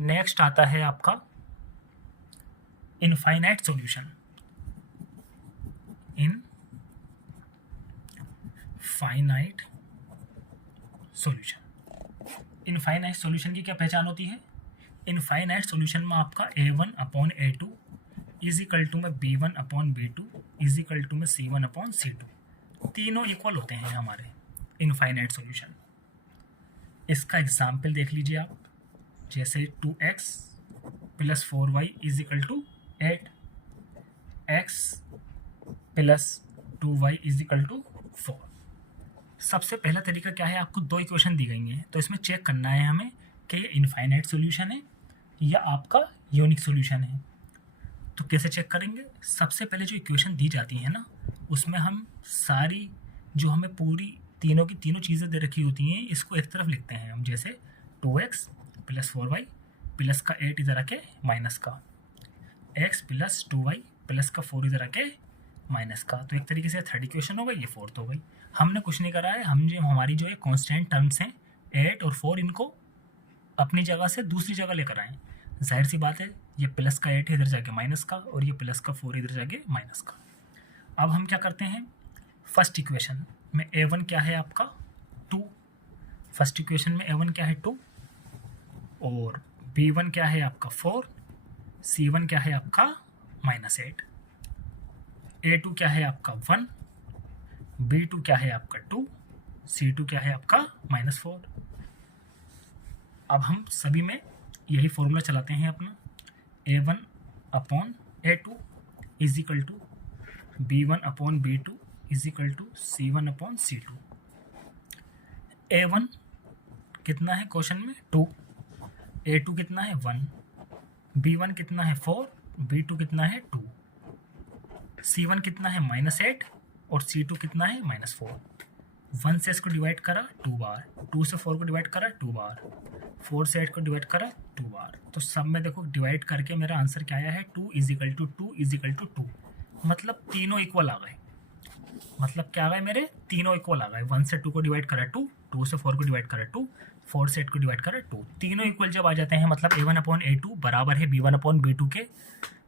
Next आता है आपका infinite solution. Infinite solution, infinite solution की क्या पहचान होती है? इनफाइनाइट सॉल्यूशन में आपका a1/a2 इज इक्वल टू में b1/b2 इज इक्वल टू में c1/c2 तीनों इक्वल होते हैं हमारे इनफाइनाइट सॉल्यूशन। इसका एग्जाम्पल देख लीजिए आप, जैसे 2x + 4y is equal to 8, x + 2y is equal to 4। सबसे पहला तरीका क्या है, आपको दो इक्वेशन दी गई हैं तो इसमें चेक करना है हमें कि ये इनफाइनाइट सॉल्यूशन है या आपका यूनिक सॉल्यूशन है। तो कैसे चेक करेंगे? सबसे पहले जो इक्वेशन दी जाती है ना, उसमें हम सारी जो हमें पूरी तीनों की तीनों चीज़ें दे रखी होती हैं इसको एक तरफ लिखते हैं हम, जैसे 2x + 4y प्लस का 8 इधर आके माइनस का, x + 2y प्लस का 4 इधर आके माइनस का। तो एक तरीके से थर्ड इक्वेशन हो गई, ये फोर्थ हो गई। हमने कुछ नहीं करा है, हम जो हमारी जो ये कांस्टेंट टर्म्स हैं 8 और 4 इनको अपनी जगह से दूसरी जगह लेकर आए। जाहिर सी बात है, ये प्लस का 8 इधर जाके माइनस का और ये प्लस का 4 इधर जाके माइनस का। अब हम क्या करते हैं, फर्स्ट इक्वेशन में a1 क्या है आपका 2, फर्स्ट इक्वेशन में a1 क्या है 2 और b1 क्या है आपका 4, c1 क्या है आपका -8, a2 क्या है आपका 1, b2 क्या है आपका 2, c2 क्या है आपका -4। अब हम सभी में यही फॉर्मूला चलाते हैं अपना, a1/a2 is equal to b1/b2 is equal to c1/c2। a1 कितना है क्वेश्चन में 2, a2 कितना है 1, b1 कितना है 4, b2 कितना है 2, c1 कितना है -8 और c2 कितना है -4। 1 से इसको डिवाइड करा 2 बार, 2 से 4 को डिवाइड करा 2 बार, 4 से 8 को डिवाइड करा 2 बार। तो सब में देखो डिवाइड करके मेरा आंसर क्या आया है 2 is equal to 2 is equal to 2, मतलब तीनों इक्वल आ गए। मतलब क्या आ गए मेरे, तीनों इक्वल आ गए। 1 से 2 को डिवाइड करा 2, 2 से 4 को डिवाइड करा 2, 4 से 8 को डिवाइड करा 2, तीनों इक्वल जब आ जाते हैं मतलब a1/a2 बराबर है b1/b2 के,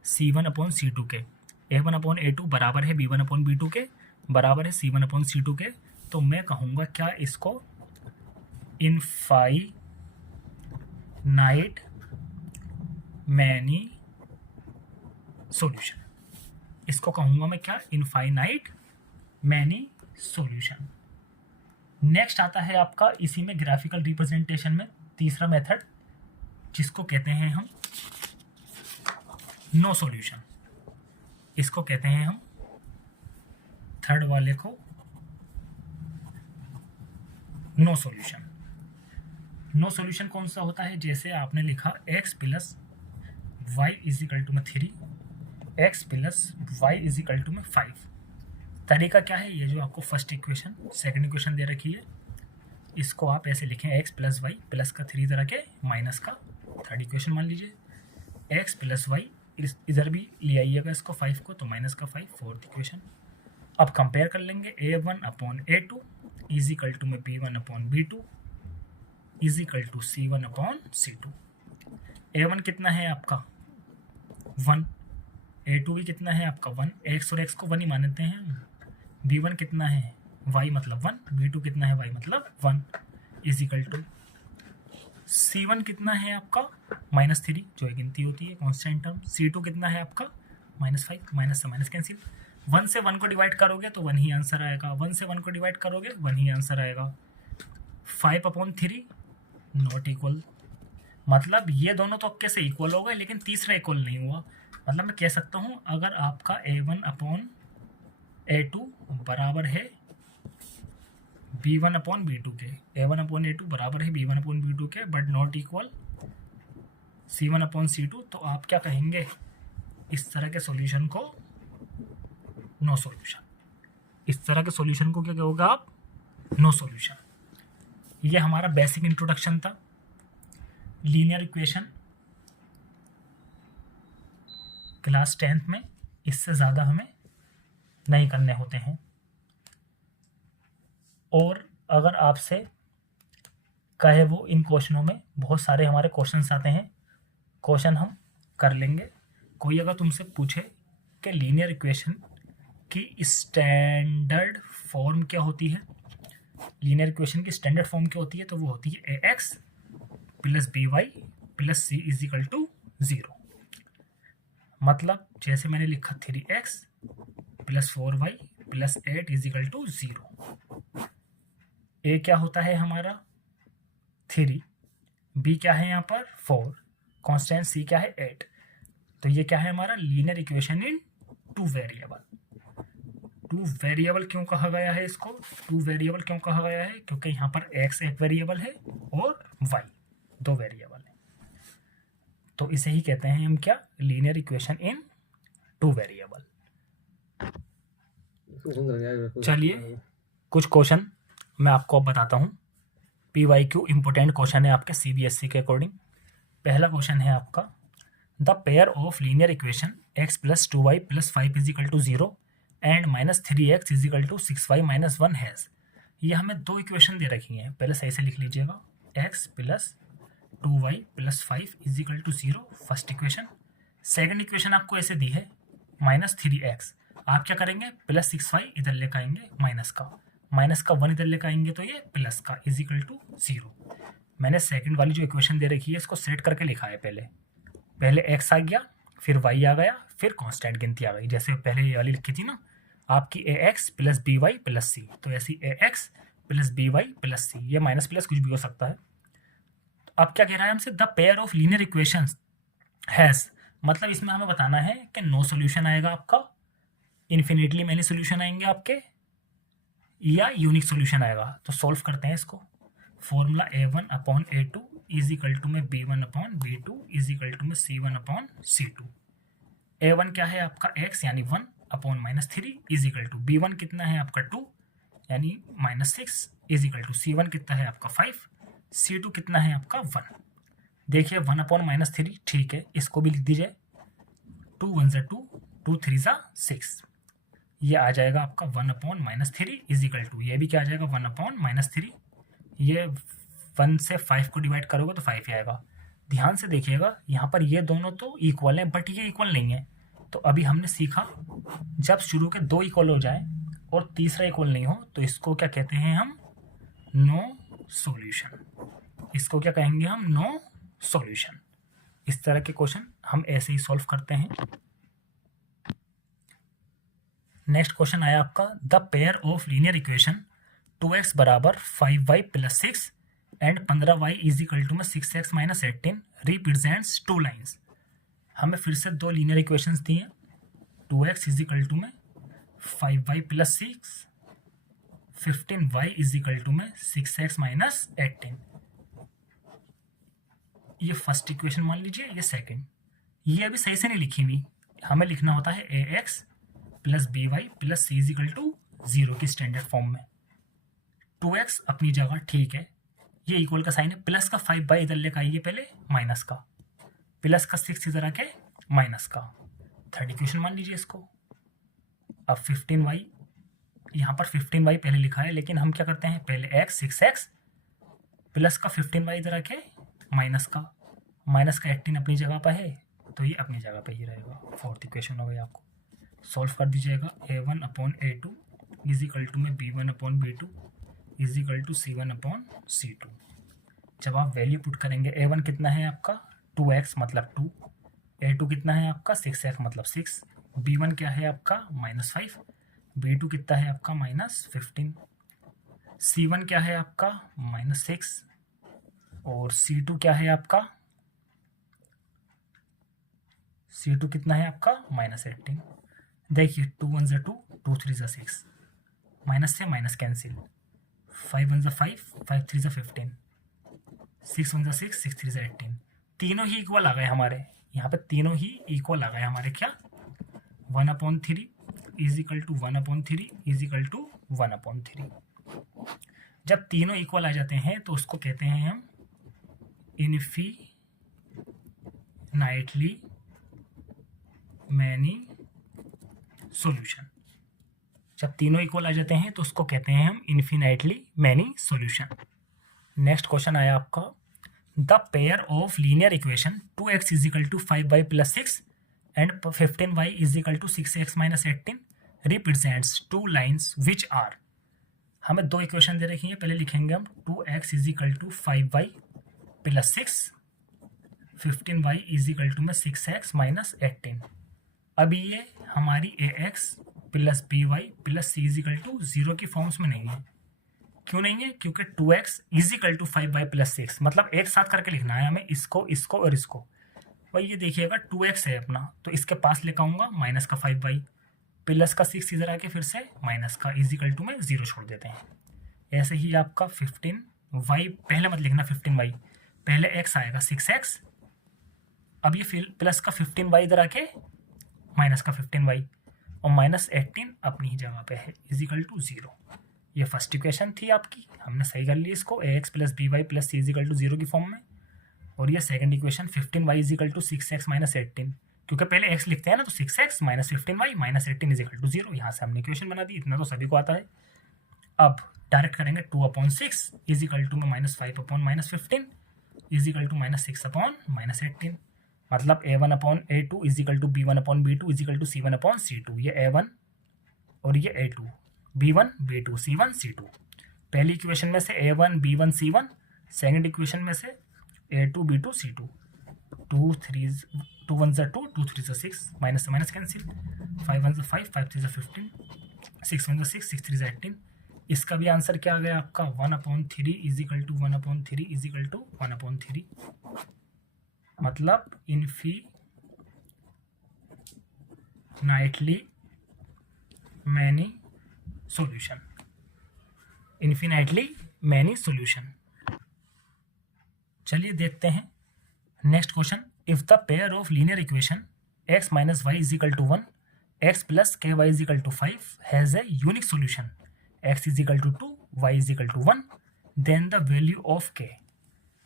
c1/c2 के, a1/a2 बराबर है b1/b2 के, बराबर है c1/c2 के। तो मैं कहूँगा क्या इसको इनफाइनाइट मैनी सॉल्यूशन, इसको कहूँगा मैं क्या, इनफाइनाइट मैनी सॉल्यूशन। नेक्स्ट आता है आपका इसी में ग्राफिकल रिप्रेजेंटेशन में तीसरा मेथड, जिसको कहते हैं हम नो सॉल्यूशन। इसको कहते हैं हम थर्ड वाले को नो सॉल्यूशन। नो सॉल्यूशन कौन सा होता है, जैसे आपने लिखा x + y is equal to में 3, x + y is equal to में 5। तरीका क्या है, ये जो आपको फर्स्ट इक्वेशन सेकंड इक्वेशन दे रखी है इसको आप ऐसे लिखें x + y प्लस का 3 इधर के माइनस का, थर्ड इक्वेशन मान लीजिए, x + y इधर भी ले आइएगा इसको 5 को, तो माइनस का 5 फोर्थ इक्वेशन। अब कंपेयर कर लेंगे a1/a2 इज इक्वल टू में b1/b2 is equal to c1/c2। a1 कितना है आपका 1, a2 भी कितना है आपका 1, x और x को 1 ही मानते हैं। b1 कितना है y मतलब 1, b2 कितना है y मतलब 1 इज इक्वल टू c1 कितना है आपका -3 जो एक गिनती होती है कांस्टेंट टर्म, c2 कितना है आपका -5, माइनस से माइनस कैंसिल, 1 से 1 को डिवाइड करोगे तो 1 ही आंसर आएगा, 1 से 1 को डिवाइड करोगे 1 ही आंसर आएगा। 5/3 नॉट इक्वल, मतलब ये दोनों तो कैसे इक्वल हो गए लेकिन तीसरा इक्वल नहीं हुआ। मतलब मैं कह सकता हूँ अगर आपका a1/a2 बराबर है b1/b2 के, a1/a2 बराबर है b1/b2 के बट नॉट इक्वल c1/c2, तो आप क्या कहेंगे, इस तरह के सॉल्यूशन को नो सॉल्यूशन। इस तरह के सॉल्यूशन को क्या कहोगे आप, नो सॉल्यूशन। ये हमारा बेसिक इंट्रोडक्शन था लीनियर इक्वेशन क्लास 10th में, इससे ज़्यादा हमें नहीं करने होते हैं। और अगर आपसे कहे वो इन क्वेश्चनों में बहुत सारे हमारे क्वेश्चंस आते हैं क्वेश्चन हम कर लेंगे। कोई अगर तुमसे पूछे कि लीनियर इक्वेशन की स्टैंडर्ड फॉर्म क्या होती है, लीनियर इक्वेशन की स्टैंडर्ड फॉर्म क्या होती है, तो वो होती है ax plus by plus c is equal to 0। मतलब जैसे मैंने लिखा 3x plus 4y plus 8 is equal to 0। A क्या होता है हमारा 3, बी क्या है यहाँ पर 4, कांस्टेंट सी क्या है 8। तो ये क्या है हमारा linear equation in two variable. Two variable क्यों कहा गया है इसको, टू वेरिएबल क्यों कहा गया है, क्योंकि यहाँ पर x एक वेरिएबल है और y दो वेरिएबल है, तो इसे ही कहते हैं हम क्या, linear equation in two variable. चलिए कुछ क्वेश्चन मैं आपको अब बताता हूँ। PYQ इंपोर्टेंट क्वेश्चन है आपके CBSE के अकॉर्डिंग। पहला क्वेश्चन है आपका, the pair of linear equation x plus 2y plus 5 is equal to 0 and minus 3x is equal to 6y minus 1 has. ये हमें दो इक्वेशन दे रखी हैं, पहले सही से लिख लीजिएगा, x plus 2y plus 5 is equal to 0 first equation. Second equation आपको ऐसे दी है माइनस 3x, आप क्या करेंगे प्लस 6y इधर लेकर आएंगे माइनस का 1 इधर लेकर आएंगे तो ये प्लस का इज इक्वल टू 0। मैंने सेकंड वाली जो इक्वेशन दे रखी है इसको सेट करके लिखा है, पहले x आ गया, फिर y आ गया, फिर कांस्टेंट गिनती आ गई, जैसे पहले ये वाली लिखी थी ना आपकी ax plus by plus c, तो ऐसी ax plus by plus c, ये माइनस प्लस कुछ भी हो सकता है। अब क्या कह रहा है हमसे, the pair of linear equations has, मतलब इसमें हमें बताना है कि नो सॉल्यूशन आएगा आपका, इन्फिनिटली मैनी सॉल्यूशन आएंगे आपके, या यूनिक सॉल्यूशन आएगा। तो सॉल्व करते हैं इसको। Formula a1 upon a2 is equal to में b1 upon b2 is equal to में c1 अपॉन c2। a1 क्या है आपका x यानी 1 upon minus 3 is equal to b1 कितना है आपका 2 यानी minus 6 is equal to c1 कितना है आपका 5, c2 कितना है आपका 1। देखिए 1 अपॉन माइनस 3 ठीक है, इसको भी लिख दीजिए, 2 1 ज़ा 2, 2 3 ज़ा 6, ये आ जाएगा आपका 1 upon minus 3 is equal to, ये भी क्या आ जाएगा 1 अपॉन माइनस 3, ये 1 से 5 को डिवाइड करोगे तो 5 ही आएगा। ध्यान से देखिएगा यहाँ पर ये दोनों तो इक्वल हैं बट ये इक्वल नहीं है। तो अभी हमने सीखा जब शुरू के दो इक्वल हो जाए और तीसरा इक्वल नहीं हो तो इसको क्या कहते हैं हम, नो सॉल्यूशन। इसको क्या कहेंगे हम, नो सॉल्यूशन। इस तरह के क्वेश्चन हम ऐसे ही सॉल्व करते हैं। नेक्स्ट क्वेश्चन आया आपका, the pair of linear equation 2x बराबर 5y plus 6 and 15y is equal to में 6x minus 18 represents two lines. हमें फिर से दो लीनियर इक्वेशंस दी हैं, 2x इज इक्वल टू में 5y plus 6, 15y is equal to में 6x माइनस 18। ये फर्स्ट इक्वेशन मान लीजिए, ये सेकंड। ये अभी सही से नहीं लिखी हुई, हमें लिखना होता है ax plus by plus c is equal to 0 की स्टैंडर्ड फॉर्म में। 2x अपनी जगह ठीक है, ये इक्वल का साइन है, प्लस का 5y इधर लेकर आइए पहले माइनस का, प्लस का 6 इधर आके माइनस का, थर्ड इक्वेशन मान लीजिए इसको। अब 15y, यहाँ पर 15y पहले लिखा है लेकिन हम क्या करते हैं पहले x 6x प्लस का 15y इधर आके माइनस का 18 अपनी जगह पर है तो ये अपनी जगह पे ही रहेगा। फोर्थ इक्वेशन हो गई, आपको सॉल्व कर दीजिएगा। a1 upon a2 is equal to में b1 upon b2 is equal to c1 upon c2। जब आप वैल्यू पुट करेंगे, a1 कितना है आपका 2x मतलब 2, a2 कितना है आपका 6x मतलब 6, b1 क्या है आपका -5, b2 कितना है आपका -15, c1 क्या है आपका -6 और c2 क्या है आपका, c2 कितना है आपका -18। देखिए 2 1 ज़ा 2, 2 3 ज़ा 6, माइनस से माइनस कैंसिल, 5 1 ज़ा 5, 5 3 ज़ा 15, 6 1 ज़ा 6, 6 3 ज़ा 18। तीनों ही इक्वल आ गए हमारे, यहाँ पे तीनों ही इक्वल आ गए हमारे, क्या 1/3 is equal to 1/3 is equal to 1/3। जब तीनों इक्वल आ जाते हैं तो उसको कहते हैं हम इनफिनाइटली मैनी सॉल्यूशन। जब तीनों इक्वल आ जाते हैं तो उसको कहते हैं हम infinitely many solution. Next question आया आपका, the pair of linear equation 2x is equal to 5y plus 6 and 15y is equal to 6x minus 18 represents two lines which are. हमें दो इक्वेशन दे रखी है, पहले लिखेंगे हम 2x is equal to 5y plus 6, 15y is equal to में 6x minus 18। अब ये हमारी ax plus by plus c is equal to 0 की फॉर्म्स में नहीं है। क्यों नहीं है? क्योंकि 2x is equal to 5y plus 6, मतलब एक साथ करके लिखना है हमें इसको, इसको और इसको। भाई ये देखिएगा 2x है अपना, तो इसके पास लेकर आऊँगा माइनस का 5y प्लस का 6 इधर आके फिर से माइनस का इज इक्वल टू में 0 छोड़ देते हैं। ऐसे ही आपका 15y, पहले मत लिखना 15y, पहले x आएगा 6x, अब ये फिर प्लस का 15y इधर आके माइनस का 15y और माइनस 18 अपनी ही जगह पे है इज इक्वल टू 0। ये फर्स्ट इक्वेशन थी आपकी, हमने सही कर ली इसको, ax plus by plus c is equal to 0 की फॉर्म में। और ये second equation 15y is equal to 6x minus 18, क्योंकि पहले x लिखते हैं ना, तो 6x minus 15y minus 18 is equal to 0। यहाँ से हमने इक्वेशन बना दी, इतना तो सभी को आता है। अब डायरेक्ट करेंगे 2/6 इज इक्वल टू में minus 5/-15 is equal to minus 6/-18, मतलब a1/a2 is equal to b1/b2 is equal to c1/c2। ये a1 और ये a2, b1 b2 c1 c2। पहली इक्वेशन में से a1 b1 c1, second equation में से a2 b2 c2। 2 1 2, 2 3 6, माइनस से माइनस कैंसिल, 5 1 5, 5 3 15, 6 1 6, 6 3 18। इसका भी आंसर क्या आ गया आपका 1/3 is equal to 1/3 is equal to 1/3, मतलब infinitely many solution, infinitely many solution. चलिए देखते हैं next question. If the pair of linear equation x minus Y is equal to 1, x plus के Y is equal to 5 has a unique solution, x is equal to 2, y is equal to 1, then the value of k।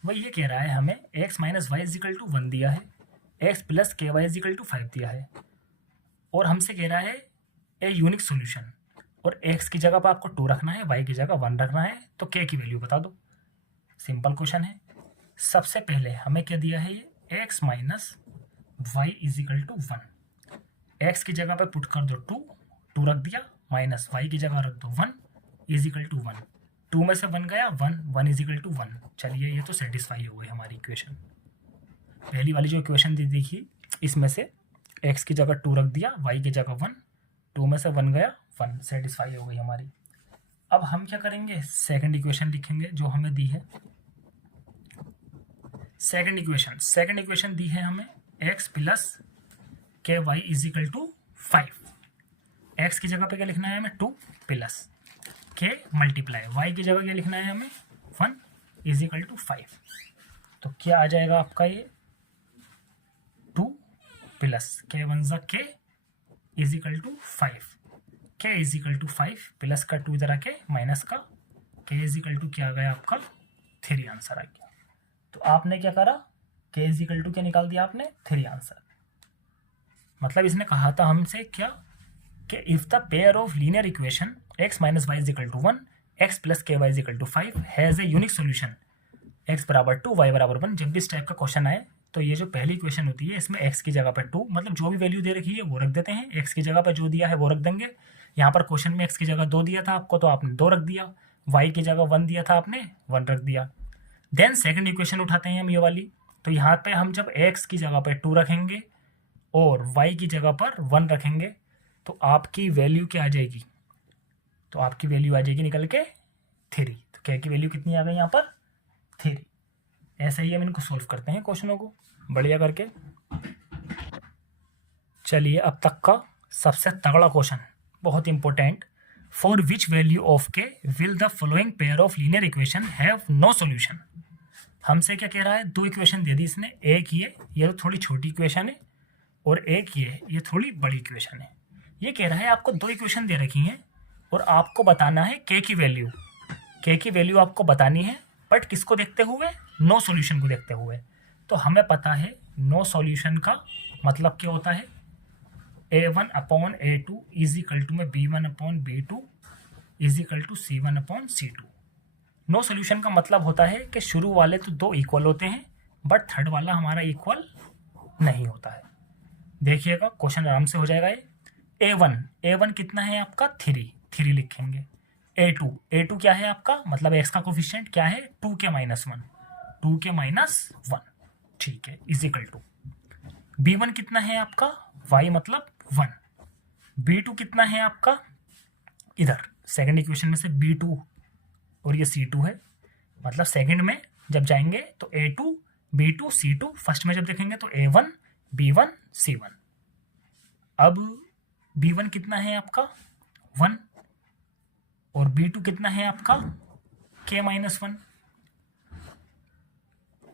वही ये कह रहा है हमें x minus Y is equal to 1 दिया है, x plus के वाई इज इक्वल टू 5 दिया है, और हमसे कह रहा है ए यूनिक सॉल्यूशन, और x की जगह पर आपको 2 रखना है, y की जगह 1 रखना है, तो k की वैल्यू बता दो। सिंपल क्वेश्चन है। सबसे पहले हमें क्या दिया है, ये x minus Y is equal to 1, x की जगह पे पुट कर दो 2 रख दिया, माइनस वाई की जगह रख दो 1 इज इक्वल टू 1, 2 में से 1 गया 1 इज इक्वल टू 1। चलिए ये तो सेटिस्फाई हो गई हमारी इक्वेशन। पहली वाली जो इक्वेशन दी देखिए, इसमें से x की जगह 2 रख दिया, y की जगह 1, 2 में से 1 गया 1, सेटिस्फाई हो गई हमारी। अब हम क्या करेंगे, सेकंड इक्वेशन लिखेंगे जो हमें दी है। सेकंड इक्वेशन दी है हमें x प्लस के Y is equal to 5। x की जगह पे क्या लिखना है हमें 2 प्लस के मल्टीप्लाई, y की जगह क्या लिखना है हमें 1 इज इक्वल टू 5। तो क्या आ जाएगा आपका, ये 2 प्लस के 1 ज़ा के इज इक्वल टू 5, के इज इक्वल टू 5 प्लस का 2 इधर आके माइनस का के इज इक्वल टू क्या आ गया आपका 3 आंसर आ गया। तो आपने क्या करा, के इज इक्वल टू क्या निकाल दिया आपने 3 आंसर। मतलब इसने कहा था हमसे क्या, कि if the pair of linear equation x minus Y is equal to 1, x plus के Y is equal to 5 has a unique solution, x बराबर 2 y बराबर 1। जब भी इस टाइप का क्वेश्चन आए तो ये जो पहली इक्वेशन होती है इसमें x की जगह पर 2, मतलब जो भी वैल्यू दे रखी है वो रख देते हैं, x की जगह पर जो दिया है वो रख देंगे। यहाँ पर क्वेश्चन में x की जगह 2 दिया था आपको, तो आपने 2 रख दिया, y की जगह 1 दिया था आपने 1 रख दिया। देन सेकंड इक्वेशन उठाते हैं हम ये वाली, तो यहाँ पे हम जब x की जगह पर 2 रखेंगे और y की जगह पर 1 रखेंगे तो आपकी वैल्यू क्या आ जाएगी, तो आपकी वैल्यू आ जाएगी निकल के 3। तो क्या की वैल्यू कितनी आ गई यहाँ पर 3। ऐसे ही हम इनको सोल्व करते हैं क्वेश्चनों को बढ़िया करके। चलिए अब तक का सबसे तगड़ा क्वेश्चन, बहुत important. For which value of K will the following pair of linear equation have no solution. हमसे क्या कह रहा है, 2 इक्वेशन दे दी इसने, एक ये तो थोड़ी छोटी इक्वेशन है और एक ये थोड़ी बड़ी इक्वेशन है। ये कह रहा है आपको 2 इक्वेशन दे रखी हैं और आपको बताना है के की वैल्यू आपको बतानी है, बट किसको देखते हुए, नो सॉल्यूशन को देखते हुए। तो हमें पता है नो सॉल्यूशन का मतलब क्या होता है, a1/a2 इज इक्वल टू में b1/b2 is equal to c1/c2। No solution का मतलब होता है कि शुरू वाले तो दो इक्वल होते हैं बट थर्ड वाला हमारा इक्वल नहीं होता है। देखिएगा क्वेश्चन आराम से हो जाएगा ये। ए वन कितना है आपका 3 लिखेंगे। ए टू क्या है आपका, मतलब एक्स का कोफिशिएंट क्या है 2k-1, 2k-1, ठीक है, इज इक्वल टू B1 कितना है आपका y मतलब 1, B2 कितना है आपका, इधर सेकंड इक्वेशन में से B2 और ये C2 है, मतलब सेकंड में जब जाएंगे तो A2 B2 C2, फर्स्ट में जब देखेंगे तो A1 B1 C1। अब B1 कितना है आपका 1 और B2 कितना है आपका k-1,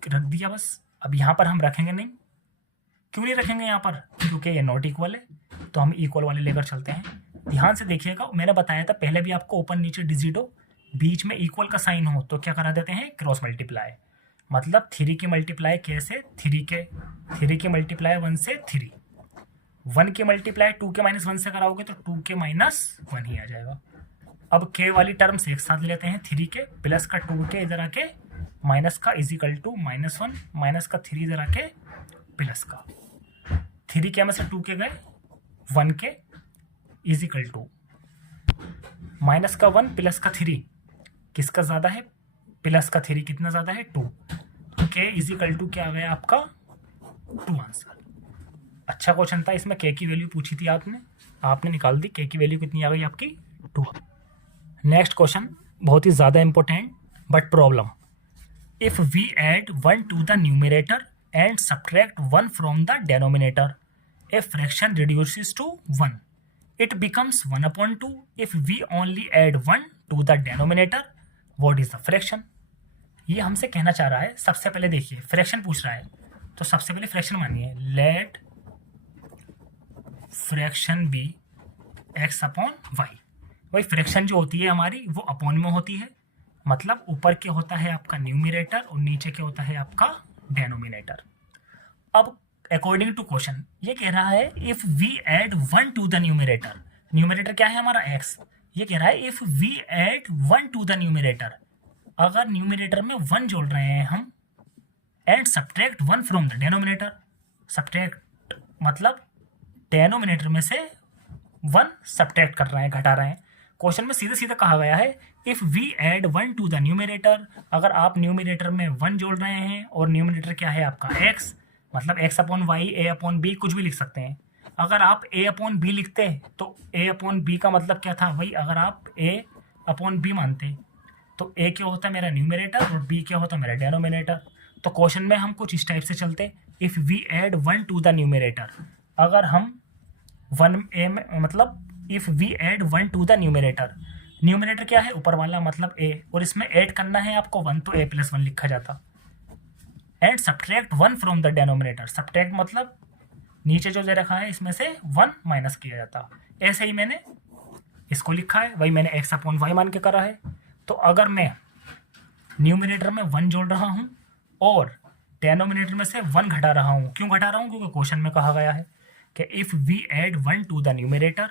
रख दिया बस। अब यहाँ पर हम रखेंगे नहीं, क्यों नहीं रखेंगे यहाँ पर, क्योंकि ये नॉट इक्वल है, तो हम इक्वल वाले लेकर चलते हैं। ध्यान से देखिएगा, मैंने बताया था पहले भी आपको, ऊपर नीचे डिजिट हो, बीच में इक्वल का साइन हो तो क्या करा देते हैं, क्रॉस मल्टीप्लाई। मतलब 3 की मल्टीप्लाई कैसे, 3 की मल्टीप्लाई 1 से 3, 1 की मल्टीप्लाई 2k-1 से कराओगे तो 2k-1 ही आ जाएगा। अब k वाली टर्म्स एक साथ लेते हैं, 3 के प्लस का 2k इधर आके माइनस का इज इक्वल टू -1, माइनस का 3 इधर आके प्लस का 3 के में से 2 के गए 1 के इज इक्वल टू माइनस का 1 प्लस का 3, किसका ज़्यादा है, प्लस का 3 कितना ज़्यादा है 2, के इज इक्वल टू क्या आ गया आपका 2 आंसर। अच्छा क्वेश्चन था, इसमें के की वैल्यू पूछी थी आपने निकाल दी, के की वैल्यू कितनी आ गई आपकी 2। नेक्स्ट क्वेश्चन बहुत ही ज़्यादा important but problem, if we add 1 to the numerator and subtract 1 from the denominator, a fraction reduces to 1. It becomes 1/2 if we only add 1 to the denominator. What is the fraction? ये हमसे कहना चाह रहा है, सबसे पहले देखिए fraction पूछ रहा है, तो सबसे पहले फ्रैक्शन मानिए, लेट फ्रैक्शन बी x/y। वही फ्रैक्शन जो होती है हमारी वो अपॉन में होती है, मतलब ऊपर क्या होता है आपका न्यूमरेटर और नीचे क्या होता है आपका डेनोमिनेटर। अब अकॉर्डिंग टू क्वेश्चन ये कह रहा है if we add 1 to the numerator, numerator क्या है हमारा x, ये कह रहा है if we add 1 to the numerator, अगर न्यूमरेटर में 1 जोड़ रहे हैं हम, and subtract 1 from the denominator, subtract मतलब डेनोमिनेटर में से 1 सब्ट्रैक्ट कर रहे हैं, घटा रहे हैं। क्वेश्चन में सीधे सीधे कहा गया है if we add 1 to the numerator, अगर आप न्यूमरेटर में 1 जोड़ रहे हैं और न्यूमरेटर क्या है आपका x, मतलब x/y a/b कुछ भी लिख सकते हैं। अगर आप a/b लिखते तो a/b का मतलब क्या था, वही अगर आप a/b मानते तो a क्या होता है मेरा न्यूमरेटर और b क्या होता है मेरा डेनोमिनेटर। तो क्वेश्चन में हम कुछ इस टाइप से चलते, if we add 1 to the numerator, अगर हम 1a मतलब if we add 1 to the numerator, numerator क्या है ऊपर वाला मतलब a, और इसमें ऐड करना है आपको 1 तो a+1 लिखा जाता, and subtract 1 from the denominator, subtract मतलब नीचे जो दे रखा है इसमें से 1 माइनस किया जाता। ऐसे ही मैंने इसको लिखा है, वही मैंने x/y मान के करा है। तो अगर मैं न्यूमरेटर में 1 जोड़ रहा हूँ और डेनोमिनेटर में से 1 घटा रहा हूँ, क्यों घटा रहा हूँ, क्योंकि क्वेश्चन में कहा गया है कि if we add 1 to the numerator,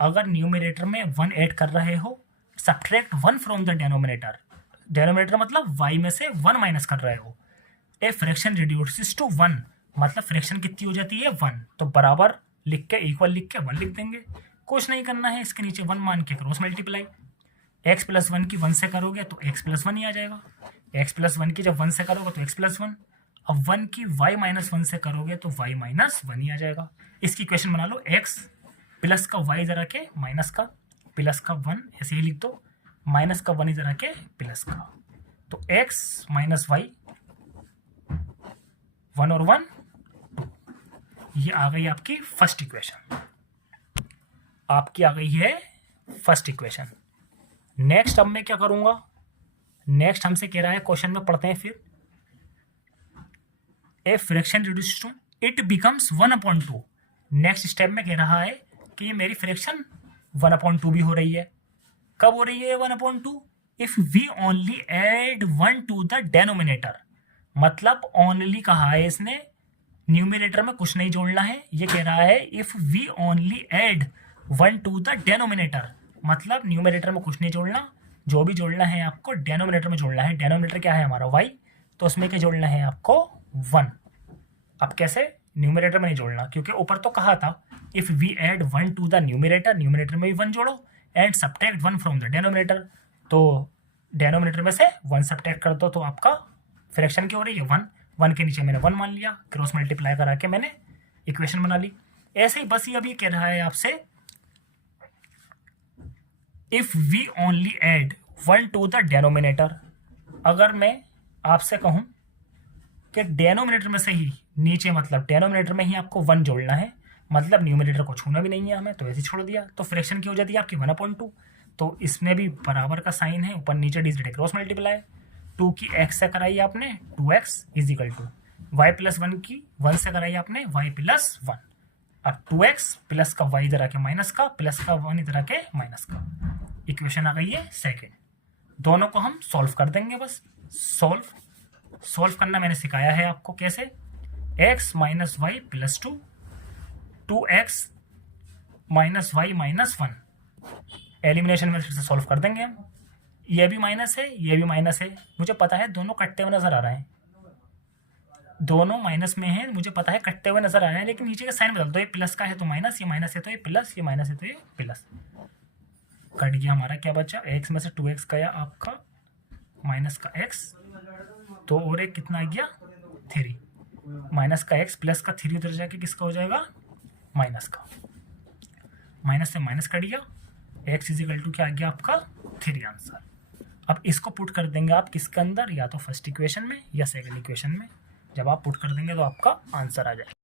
अगर न्यूमरेटर में 1 ऐड कर रहे हो, subtract 1 from the denominator, denominator मतलब y में से 1 माइनस कर रहे हो, ए फ्रैक्शन रिड्यूसेस टू 1, मतलब फ्रैक्शन कितनी हो जाती है 1, तो बराबर लिख के इक्वल लिख के 1 लिख देंगे, कुछ नहीं करना है, इसके नीचे 1 मान के क्रॉस मल्टीप्लाई, x+1 की 1 से करोगे तो x+1 ही आ जाएगा, x+1 की जब 1 से करोगे तो x+1, अब 1 की y-1 से करोगे तो y-1 ही आ जाएगा। इसकी इक्वेशन बना लो, x प्लस का y इधर आके माइनस का प्लस का 1, ऐसे ही लिख दो, माइनस का 1 इधर आके प्लस का, तो x माइनस y 1 और 1 2, ये आ गई आपकी फर्स्ट इक्वेशन, आपकी आ गई है फर्स्ट इक्वेशन। नेक्स्ट अब मैं क्या करूंगा, नेक्स्ट हमसे कह रहा है क्वेश्चन में पढ़ते हैं फिर, a fraction reduced to it becomes 1/2। Next step में कह रहा है कि ये मेरी फ्रैक्शन 1/2 भी हो रही है। कब हो रही है 1/2, if we only add 1 to the denominator, मतलब ओनली कहा है इसने, न्यूमरेटर में कुछ नहीं जोड़ना है, ये कह रहा है if we only add 1 to the denominator, मतलब न्यूमरेटर में कुछ नहीं जोड़ना, जो भी जोड़ना है आपको डेनोमिनेटर में जोड़ना है। डेनोमिनेटर क्या है हमारा y, तो उसमें क्या जोड़ना है आपको 1। अब कैसे, न्यूमरेटर में नहीं जोड़ना, क्योंकि ऊपर तो कहा था if we add 1 to the numerator, numerator में भी 1 जोड़ो, and subtract 1 from the denominator, तो डेनोमिनेटर में से 1 सब्ट्रैक्ट कर दो तो आपका फ्रैक्शन क्या हो रही है 1। 1 के नीचे मैंने 1 मान लिया, क्रॉस मल्टीप्लाई करा के मैंने इक्वेशन बना ली। ऐसे ही बस ये अभी कह रहा है आपसे if we only add 1 to the denominator, अगर मैं आपसे कहूं कि डेनोमिनेटर में से ही नीचे, मतलब डेनोमिनेटर में ही आपको 1 जोड़ना है, मतलब न्यूमरेटर को छूना भी नहीं है हमें, तो ऐसे छोड़ दिया, तो फ्रैक्शन की हो जाती है आपकी 1/2। तो इसमें भी बराबर का साइन है, ऊपर नीचे डिजिट क्रॉस मल्टीप्लाई, 2 की x से कराई आपने 2x is equal to y plus 1 की 1 से कराई आपने y प्लस 1। अब 2x प्लस का y इधर आके माइनस का, प्लस का 1 इधर आके माइनस का, इक्वेशन आ गई है सेकेंड। दोनों को हम सॉल्व कर देंगे। बस सॉल्व करना मैंने सिखाया है आपको कैसे, x minus y plus 2, 2x minus y minus 1, elimination method से सॉल्व कर देंगे हम। ये भी माइनस है, ये भी माइनस है, मुझे पता है दोनों कटते हुए नजर आ रहे हैं, दोनों माइनस में है, मुझे पता है कटते हुए नजर आ रहे हैं, लेकिन नीचे का साइन बदल दो, ये प्लस का है तो माइनस, ये माइनस है तो ये प्लस, ये माइनस है तो ये प्लस। कट गया हमारा, क्या बचा, x में से 2x गया आपका, माइनस का x, तो और एक कितना आ गया 3, माइनस का x प्लस का 3 उधर जाके किसका हो जाएगा माइनस का, माइनस से माइनस कट गया, x इज इक्वल टू क्या आ गया आपका 3 आंसर। अब इसको पुट कर देंगे आप किसके अंदर, या तो फर्स्ट इक्वेशन में या सेकंड इक्वेशन में, जब आप पुट कर देंगे तो आपका आंसर आ जाएगा।